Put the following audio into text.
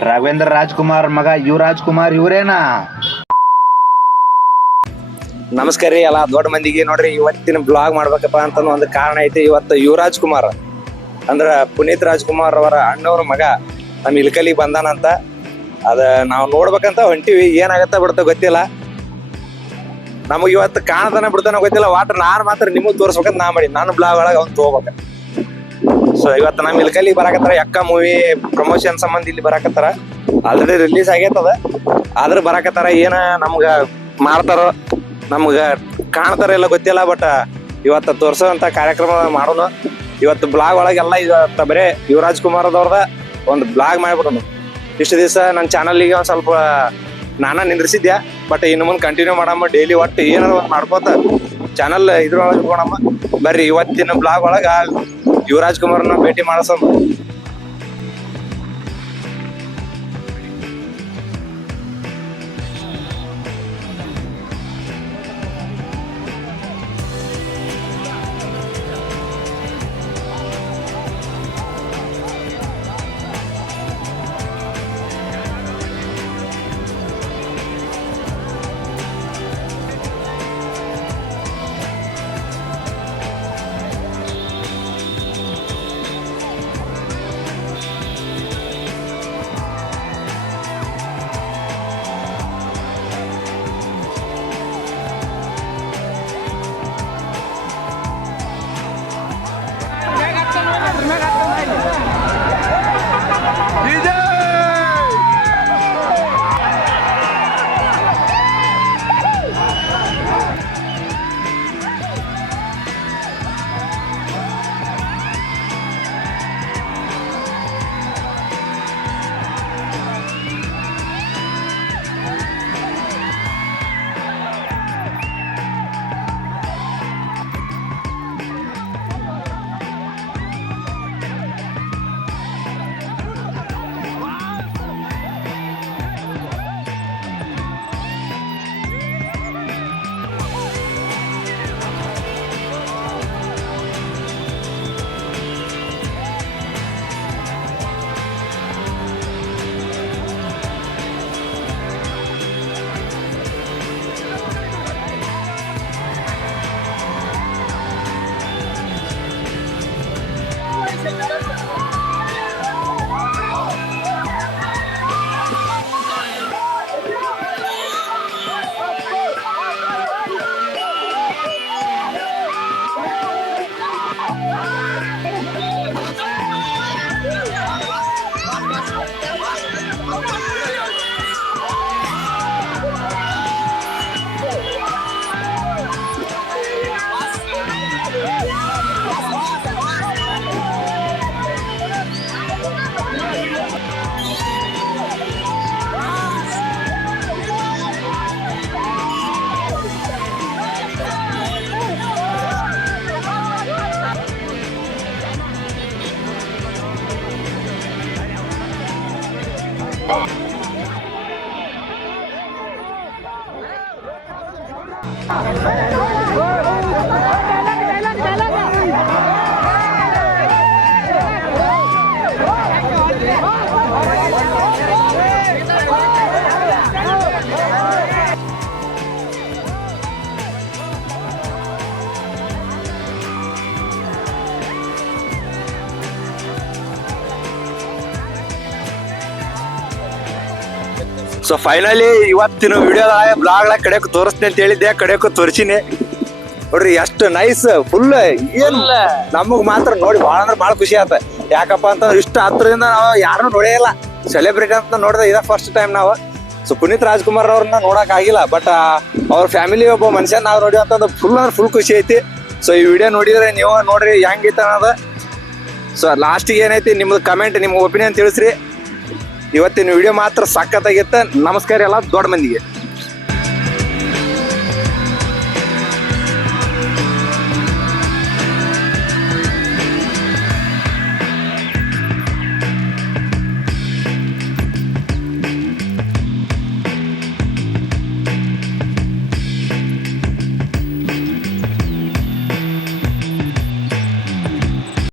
ರಾಘವೇಂದ್ರ ರಾಜ್ಕುಮಾರ್ ಮಗ ಯುವರಾಜ್ ಕುಮಾರ್ ಇವರೇನಾ? ನಮಸ್ಕಾರ ರೀ ಎಲ್ಲ ದೊಡ್ಡ ಮಂದಿಗೆ. ನೋಡ್ರಿ ಇವತ್ತಿನ ಬ್ಲಾಗ್ ಮಾಡ್ಬೇಕಪ್ಪ ಅಂತ ಒಂದು ಕಾರಣ ಐತಿ. ಇವತ್ತು ಯುವರಾಜ್ ಕುಮಾರ್ ಅಂದ್ರ ಪುನೀತ್ ರಾಜ್ಕುಮಾರ್ ಅವರ ಅಣ್ಣವ್ರ ಮಗ ನಮ್ಮ ಇಲ್ಕಲಿಗೆ ಬಂದಾನಂತ. ಅದ ನಾವು ನೋಡ್ಬೇಕಂತ ಹೊಂಟಿವಿ. ಏನಾಗತ್ತ ಬಿಡ್ತಾ ಗೊತ್ತಿಲ್ಲ. ನಮಗ್ ಇವತ್ತು ಕಾಣತಾನ ಬಿಡ್ತಾನ ಗೊತ್ತಿಲ್ಲ. ವಾಟರ್ ನಾನ್ ಮಾತ್ರ ನಿಮಗ್ ತೋರ್ಸ್ಬೇಕಂತ ನಾ ಮಾಡಿ ನಾನು ಬ್ಲಾಗ್ ಒಳಗ ಅವ್ನು ತಗೋಬೇಕ. ಸೊ ಇವತ್ತು ನಮ್ಮ ಇಲ್ಕಲಿಗೆ ಬರಾಕತ್ತಾರ. ಯಕ್ಕ ಮೂವಿ ಪ್ರಮೋಷನ್ ಸಂಬಂಧ ಇಲ್ಲಿ ಬರಾಕತ್ತಾರ. ಆಲ್ರೆಡಿ ರಿಲೀಸ್ ಆಗೈತದ, ಆದ್ರೆ ಬರಾಕತ್ತಾರ. ಏನ ನಮ್ಗ ಮಾಡ್ತಾರೋ ನಮ್ಗ ಕಾಣ್ತಾರ ಇಲ್ಲ ಗೊತ್ತಿಲ್ಲ. ಬಟ್ ಇವತ್ತು ತೋರ್ಸೋಂತ ಕಾರ್ಯಕ್ರಮ ಮಾಡೋನು. ಇವತ್ತು ಬ್ಲಾಗ್ ಒಳಗೆಲ್ಲ ಇವತ್ತು ಬರೇ ಯುವರಾಜ್ ಕುಮಾರ್ ಅವ್ರದ ಒಂದು ಬ್ಲಾಗ್ ಮಾಡ್ಬಿಡೋನು. ಇಷ್ಟು ದಿವಸ ನನ್ನ ಚಾನಲ್ಗೆ ಒಂದ್ ಸ್ವಲ್ಪ ನಾನ ನಿಂದ್ರಿಸಿದ್ಯಾ. ಬಟ್ ಇನ್ನು ಮುಂದೆ ಕಂಟಿನ್ಯೂ ಮಾಡಮ್ಮ. ಡೈಲಿ ಒಟ್ಟು ಏನಾರ ಒಂದು ಮಾಡ್ಕೋತ ಚಾನಲ್ ಇದ್ರೊಳಗೆ ಇಟ್ಕೊಳಮ್ಮ. ಬರ್ರಿ ಇವತ್ತಿನ ಬ್ಲಾಗ್ ಒಳಗ ಯುವರಾಜ್ ಕುಮಾರ್ನ ಭೇಟಿ ಮಾಡಿಸೋಣ. ಸೊ ಫೈನಲಿ ಇವತ್ತಿನ ವಿಡಿಯೋದಾಗ ಬ್ಲಾಗ್ ಕಡೆಕ್ ತೋರಿಸ್ತೀನಿ ಅಂತ ಹೇಳಿದ್ದೆ. ಕಡೆಕ್ ತೋರಿಸಿನಿ. ನೋಡ್ರಿ ಎಷ್ಟು ನೈಸ್ ಫುಲ್. ಏನ್ ನಮಗ್ ಮಾತ್ರ ನೋಡಿ ಭಾಳ ಅಂದ್ರೆ ಭಾಳ ಖುಷಿ ಆತ. ಯಾಕಪ್ಪ ಅಂತಂದ್ರೆ ಇಷ್ಟ ಹತ್ರದಿಂದ ನಾವು ಯಾರನ್ನೂ ನೋಡೇ ಇಲ್ಲ. ಸೆಲೆಬ್ರಿಟಿ ಅಂತ ನೋಡಿದ್ರೆ ಇದ ಫಸ್ಟ್ ಟೈಮ್ ನಾವು. ಸೊ ಪುನೀತ್ ರಾಜ್ಕುಮಾರ್ ಅವ್ರನ್ನ ನೋಡಕ್ ಆಗಿಲ್ಲ. ಬಟ್ ಅವ್ರ ಫ್ಯಾಮಿಲಿ ಒಬ್ಬ ಮನುಷ್ಯ ನಾವು ನೋಡಿ ಅಂತಂದ್ರೆ ಫುಲ್ ಅಂದ್ರೆ ಫುಲ್ ಖುಷಿ ಐತಿ. ಸೊ ಈ ವಿಡಿಯೋ ನೋಡಿದ್ರೆ ನೀವು ನೋಡ್ರಿ ಹೆಂಗೈತೆ ಅನ್ನೋದು. ಸೊ ಲಾಸ್ಟಿಗೆ ಏನೈತಿ ನಿಮ್ದು ಕಮೆಂಟ್, ನಿಮ್ಮ ಒಪಿನಿಯನ್ ತಿಳಿಸ್ರಿ. ಇವತ್ತಿನ ವಿಡಿಯೋ ಮಾತ್ರ ಸಖತ್ತಾಗಿತ್ತು. ನಮಸ್ಕಾರ ಎಲ್ಲ ದೊಡ್ಡ ಮಂದಿಗೆ.